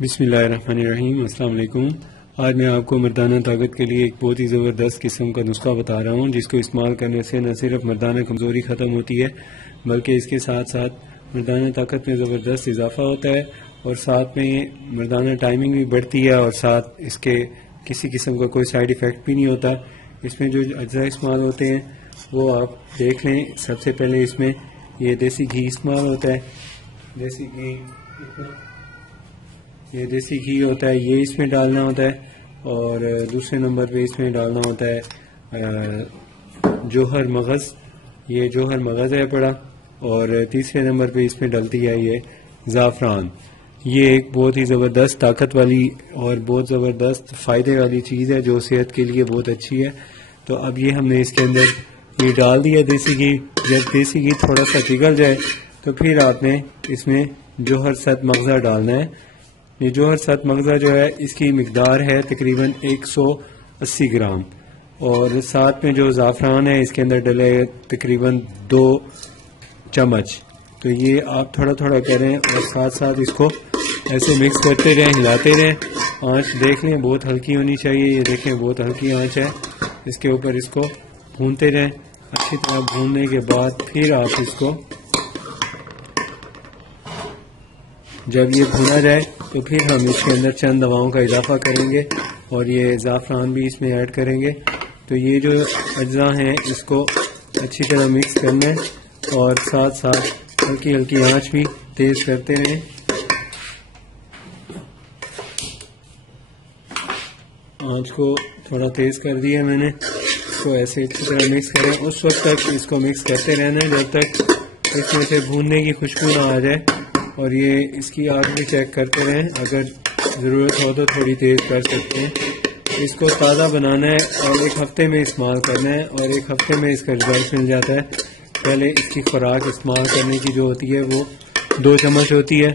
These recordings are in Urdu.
بسم اللہ الرحمن الرحیم۔ السلام علیکم۔ آج میں آپ کو مردانہ طاقت کے لیے ایک بہت ہی زبردست قسم کا نسخہ بتا رہا ہوں، جس کو استعمال کرنے سے نہ صرف مردانہ کمزوری ختم ہوتی ہے بلکہ اس کے ساتھ ساتھ مردانہ طاقت میں زبردست اضافہ ہوتا ہے، اور ساتھ میں مردانہ ٹائمنگ بھی بڑھتی ہے، اور ساتھ اس کے کسی قسم کا کوئی سائیڈ ایفیکٹ بھی نہیں ہوتا۔ اس میں جو اجزاء استعمال ہوتے ہیں وہ آپ دیکھ لیں۔ سب سے پہلے اس میں یہ دیسی گھی استعمال ہوتا ہے۔ دیسی گھی ہوتا ہے، یہ اس میں ڈالنا ہوتا ہے، اور دوسرے نمبر پہ اس میں ڈالنا ہوتا ہے جوہر مغز، یہ جوہر مغز ہے پڑا، اور تیسرے نمبر پہ اس میں ڈلتی ہے یہ زعفران۔ یہ ایک بہت ہی زبردست طاقت والی اور بہت زبردست فائدے والی چیز ہے جو صحت کے لیے بہت اچھی ہے۔ تو اب یہ ہم نے اس کے اندر یہ ڈال دیا دیسی گھی۔ جب دیسی گھی تھوڑا سا پگھل جائے تو پھر آپ نے اس میں جوہر ست مغزہ ڈالنا ہے۔ یہ جوہر ست مغزہ جو ہے اس کی مقدار ہے تقریباً 180 گرام، اور ساتھ میں جو زعفران ہے اس کے اندر ڈلے تقریباً 2 چمچ۔ تو یہ آپ تھوڑا تھوڑا کریں اور ساتھ ساتھ اس کو ایسے مکس کرتے رہیں، ہلاتے رہیں۔ آنچ دیکھ لیں بہت ہلکی ہونی چاہیے، یہ دیکھیں بہت ہلکی آنچ ہے۔ اس کے اوپر اس کو بھونتے رہیں اچھی طرح۔ بھوننے کے بعد پھر آپ اس کو جب یہ بھونا جائے تو پھر ہم اس کے اندر چند دواؤں کا اضافہ کریں گے، اور یہ زعفران بھی اس میں ایڈ کریں گے۔ تو یہ جو اجزاء ہیں اس کو اچھی طرح مکس کرنا ہے، اور ساتھ ساتھ ہلکی ہلکی آنچ بھی تیز کرتے رہیں۔ آنچ کو تھوڑا تیز کر دیا میں نے۔ اس کو ایسے اچھی طرح مکس کریں، اس وقت تک اس کو مکس کرتے رہنا ہے جب تک اس میں سے بھوننے کی خوشبو نہ آ جائے، اور یہ اس کی آگ بھی چیک کرتے رہیں، اگر ضرورت ہو تو تھوڑی تیز کر سکتے ہیں۔ اس کو تازہ بنانا ہے اور 1 ہفتے میں استعمال کرنا ہے، اور 1 ہفتے میں اس کا رزلٹ مل جاتا ہے۔ پہلے اس کی خوراک استعمال کرنے کی جو ہوتی ہے وہ 2 چمچ ہوتی ہے،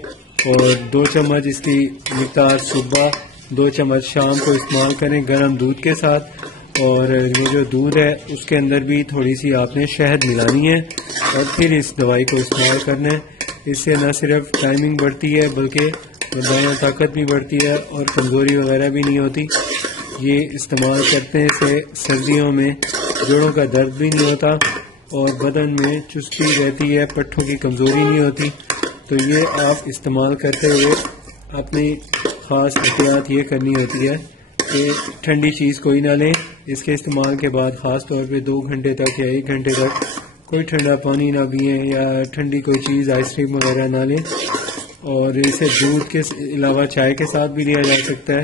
اور 2 چمچ اس کی مقدار صبح، 2 چمچ شام کو استعمال کریں گرم دودھ کے ساتھ۔ اور یہ جو دودھ ہے اس کے اندر بھی تھوڑی سی آپ نے شہد ملانی ہے، اور پھر اس دوائی کو استعمال کرنا ہے۔ اس سے نہ صرف ٹائمنگ بڑھتی ہے بلکہ مردانہ طاقت بھی بڑھتی ہے، اور کمزوری وغیرہ بھی نہیں ہوتی۔ یہ استعمال کرنے سے سردیوں میں جوڑوں کا درد بھی نہیں ہوتا، اور بدن میں چستی رہتی ہے، پٹھوں کی کمزوری نہیں ہوتی۔ تو یہ آپ استعمال کرتے ہوئے اپنی خاص احتیاط یہ کرنی ہوتی ہے کہ ٹھنڈی چیز کوئی نہ لیں۔ اس کے استعمال کے بعد خاص طور پہ 2 گھنٹے تک یا 1 گھنٹے تک کوئی ٹھنڈا پانی نہ پئیں، یا ٹھنڈی کوئی چیز آئس کریم وغیرہ نہ لیں۔ اور اسے دودھ کے علاوہ چائے کے ساتھ بھی لیا جا سکتا ہے،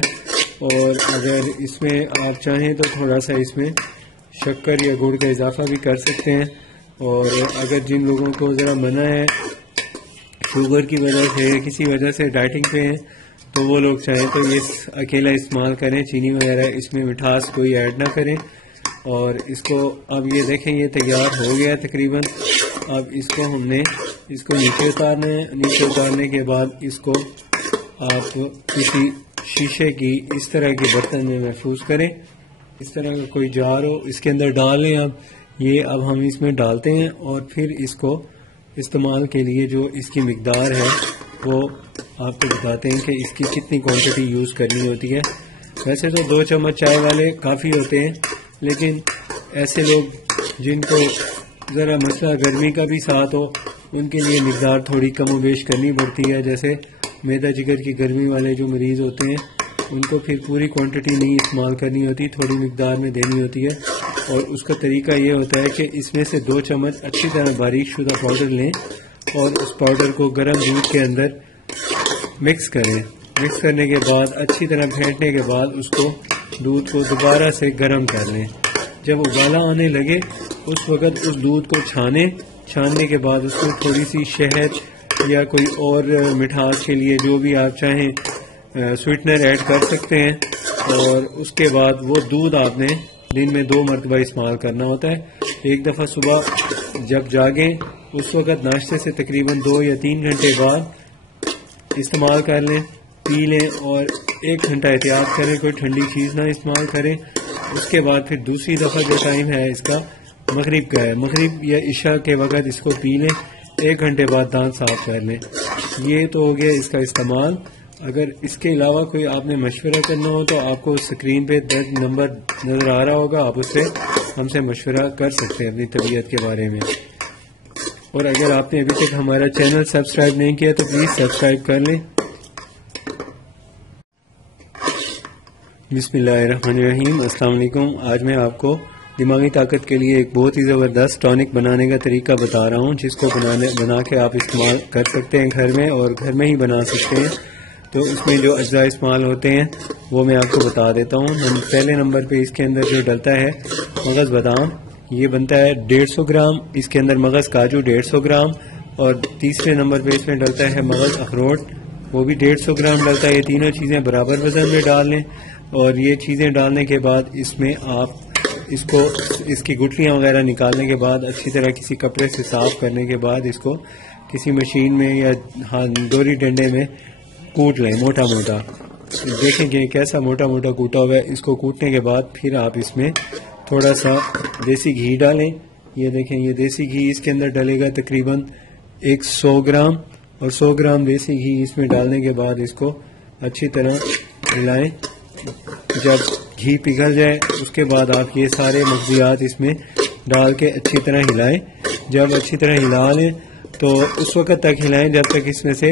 اور اگر اس میں آپ چاہیں تو تھوڑا سا اس میں شکر یا گڑ کا اضافہ بھی کر سکتے ہیں۔ اور اگر جن لوگوں کو ذرا منع ہے شوگر کی وجہ سے یا کسی وجہ سے ڈائٹنگ پہ ہیں، تو وہ لوگ چاہیں تو یہ اکیلا استعمال کریں، چینی وغیرہ اس میں مٹھاس کوئی ایڈ نہ کریں۔ اور اس کو اب یہ دیکھیں یہ تیار ہو گیا تقریباً۔ اب اس کو ہم نے اس کو نیچے اتارنا ہے۔ نیچے اتارنے کے بعد اس کو آپ کسی شیشے کی اس طرح کے برتن میں محفوظ کریں، اس طرح کا کوئی جار ہو اس کے اندر ڈالیں۔ اب ہم اس میں ڈالتے ہیں، اور پھر اس کو استعمال کے لیے جو اس کی مقدار ہے وہ آپ کو بتاتے ہیں کہ اس کی کتنی کوانٹٹی یوز کرنی ہوتی ہے۔ ویسے تو 2 چمچ چائے والے کافی ہوتے ہیں، لیکن ایسے لوگ جن کو ذرا مسئلہ گرمی کا بھی ساتھ ہو ان کے لیے مقدار تھوڑی کم و بیش کرنی پڑتی ہے۔ جیسے میدا جگر کی گرمی والے جو مریض ہوتے ہیں ان کو پھر پوری کوانٹٹی نہیں استعمال کرنی ہوتی، تھوڑی مقدار میں دینی ہوتی ہے۔ اور اس کا طریقہ یہ ہوتا ہے کہ اس میں سے 2 چمچ اچھی طرح باریک شدہ پاؤڈر لیں، اور اس پاؤڈر کو گرم دودھ کے اندر مکس کریں۔ مکس کرنے کے بعد اچھی طرح پھینٹنے کے بعد اس کو دودھ کو دوبارہ سے گرم کر لیں۔ جب ابالا آنے لگے اس وقت اس دودھ کو چھاننے کے بعد اس کو تھوڑی سی شہد یا کوئی اور مٹھاس کے لیے جو بھی آپ چاہیں سویٹنر ایڈ کر سکتے ہیں۔ اور اس کے بعد وہ دودھ آپ نے دن میں 2 مرتبہ استعمال کرنا ہوتا ہے۔ ایک دفعہ صبح جب جاگیں اس وقت ناشتے سے تقریباً 2 یا 3 گھنٹے بعد استعمال کر لیں، پی لیں، اور 1 گھنٹہ احتیاط کریں کوئی ٹھنڈی چیز نہ استعمال کریں۔ اس کے بعد پھر دوسری دفعہ جو ٹائم ہے اس کا مغرب کا ہے، مغرب یا عشاء کے وقت اس کو پی لیں، 1 گھنٹے بعد دانت صاف کر لیں۔ یہ تو ہو گیا اس کا استعمال۔ اگر اس کے علاوہ کوئی آپ نے مشورہ کرنا ہو تو آپ کو اسکرین پہ 10 نمبر نظر آ رہا ہوگا، آپ اس سے ہم سے مشورہ کر سکتے ہیں اپنی طبیعت کے بارے میں. اور اگر آپ نے ابھی تک ہمارا چینل سبسکرائب نہیں کیا تو پلیز سبسکرائب کر لیں. بسم اللہ الرحمن الرحیم. السلام علیکم. آج میں آپ کو دماغی طاقت کے لیے ایک بہت ہی زبردست ٹانک بنانے کا طریقہ بتا رہا ہوں، جس کو بنا کے آپ استعمال کر سکتے ہیں گھر میں، اور گھر میں ہی بنا سکتے ہیں. تو اس میں جو اجزاء استعمال ہوتے ہیں وہ میں آپ کو بتا دیتا ہوں. پہلے نمبر پہ اس کے اندر جو ڈلتا ہے مغز بادام، یہ بنتا ہے 150 گرام. اس کے اندر مغز کاجو 150 گرام. اور تیسرے نمبر پہ اس میں ڈلتا ہے مغز اخروٹ، وہ بھی 150 گرام ڈلتا ہے. یہ تینوں چیزیں برابر وزن میں ڈال لیں. اور یہ چیزیں ڈالنے کے بعد اس میں آپ اس کی گٹلیاں وغیرہ نکالنے کے بعد اچھی طرح کسی کپڑے سے صاف کرنے کے بعد اس کو کسی مشین میں یا دوری ڈنڈے میں کوٹ لیں موٹا موٹا. دیکھیں کہ کیسا موٹا موٹا کوٹا ہوا ہے. اس کو کوٹنے کے بعد پھر آپ اس میں تھوڑا سا دیسی گھی ڈالیں. یہ دیکھیں، یہ دیسی گھی اس کے اندر ڈلے گا تقریباً 100 گرام. اور 100 گرام دیسی گھی اس میں ڈالنے کے بعد اس کو اچھی طرح ہلائیں. جب گھی پگھل جائے اس کے بعد آپ یہ سارے مغزیات اس میں ڈال کے اچھی طرح ہلائیں. جب اچھی طرح ہلا لیں تو اس وقت تک ہلائیں جب تک اس میں سے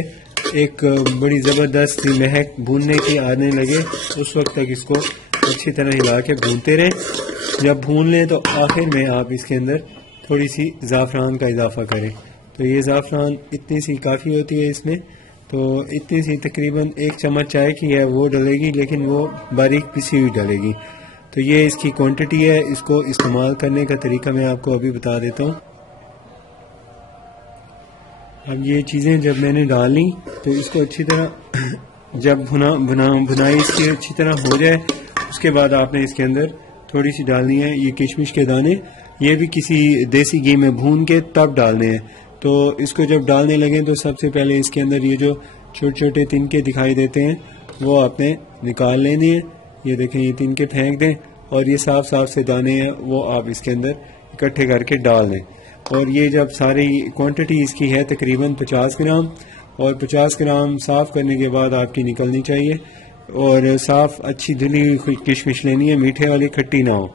ایک بڑی زبردست مہک بھوننے کی آنے لگے. اس وقت تک اس کو اچھی طرح ہلا کے بھونتے رہیں. جب بھون لیں تو آخر میں آپ اس کے اندر تھوڑی سی زعفران کا اضافہ کریں. تو یہ زعفران اتنی سی کافی ہوتی ہے اس میں، تو اتنی سی تقریباً 1 چمچ چائے کی ہے وہ ڈلے گی، لیکن وہ باریک پسی ہوئی ڈلے گی. تو یہ اس کی کوانٹٹی ہے. اس کو استعمال کرنے کا طریقہ میں آپ کو ابھی بتا دیتا ہوں. اب یہ چیزیں جب میں نے ڈال لی تو اس کو اچھی طرح جب بھنائی اس کی اچھی طرح ہو جائے اس کے بعد آپ نے اس کے اندر تھوڑی سی ڈالنی ہے یہ کشمش کے دانے. یہ بھی کسی دیسی گھی میں بھون کے تب ڈالنے ہیں. تو اس کو جب ڈالنے لگیں تو سب سے پہلے اس کے اندر یہ جو چھوٹے چھوٹے تنکے دکھائی دیتے ہیں وہ آپ نے نکال لینے ہیں. یہ دیکھیں، یہ تنکے پھینک دیں اور یہ صاف صاف سے دانے ہیں وہ آپ اس کے اندر اکٹھے کر کے ڈال دیں. اور یہ جب ساری کوانٹٹی اس کی ہے تقریباً 50 گرام، اور 50 گرام صاف کرنے کے بعد آپ کی نکلنی چاہیے. اور صاف اچھی دھلی ہوئی کشمش لینی ہے، میٹھے والی، کھٹی نہ ہو.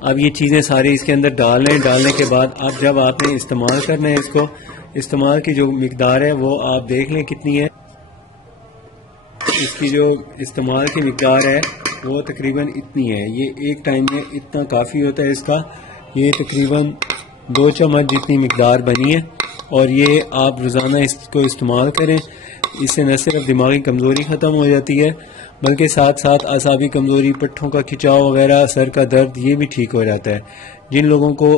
اب یہ چیزیں ساری اس کے اندر ڈال لیں. ڈالنے کے بعد اب جب آپ نے استعمال کرنا ہے اس کو، استعمال کی جو مقدار ہے وہ آپ دیکھ لیں کتنی ہے. اس کی جو استعمال کی مقدار ہے وہ تقریباً اتنی ہے. یہ ایک ٹائم میں اتنا کافی ہوتا ہے اس کا. یہ تقریباً 2 چمچ جتنی مقدار بنی ہے. اور یہ آپ روزانہ اس کو استعمال کریں. اس سے نہ صرف دماغی کمزوری ختم ہو جاتی ہے بلکہ ساتھ ساتھ اعصابی کمزوری، پٹھوں کا کھچاؤ وغیرہ، سر کا درد، یہ بھی ٹھیک ہو جاتا ہے. جن لوگوں کو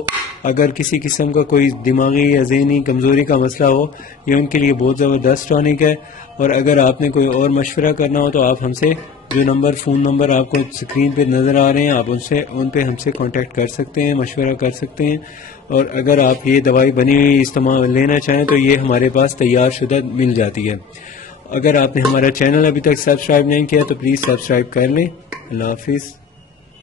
اگر کسی قسم کا کوئی دماغی یا ذہنی کمزوری کا مسئلہ ہو، یہ ان کے لیے بہت زبردست ٹانک ہے. اور اگر آپ نے کوئی اور مشورہ کرنا ہو تو آپ ہم سے جو فون نمبر آپ کو اسکرین پہ نظر آ رہے ہیں، آپ ان پہ ہم سے کانٹیکٹ کر سکتے ہیں، مشورہ کر سکتے ہیں. اور اگر آپ یہ دوائی بنی ہوئی استعمال لینا چاہیں تو یہ ہمارے پاس تیار شدہ مل جاتی ہے. اگر آپ نے ہمارا چینل ابھی تک سبسکرائب نہیں کیا تو پلیز سبسکرائب کر لیں. اللہ حافظ.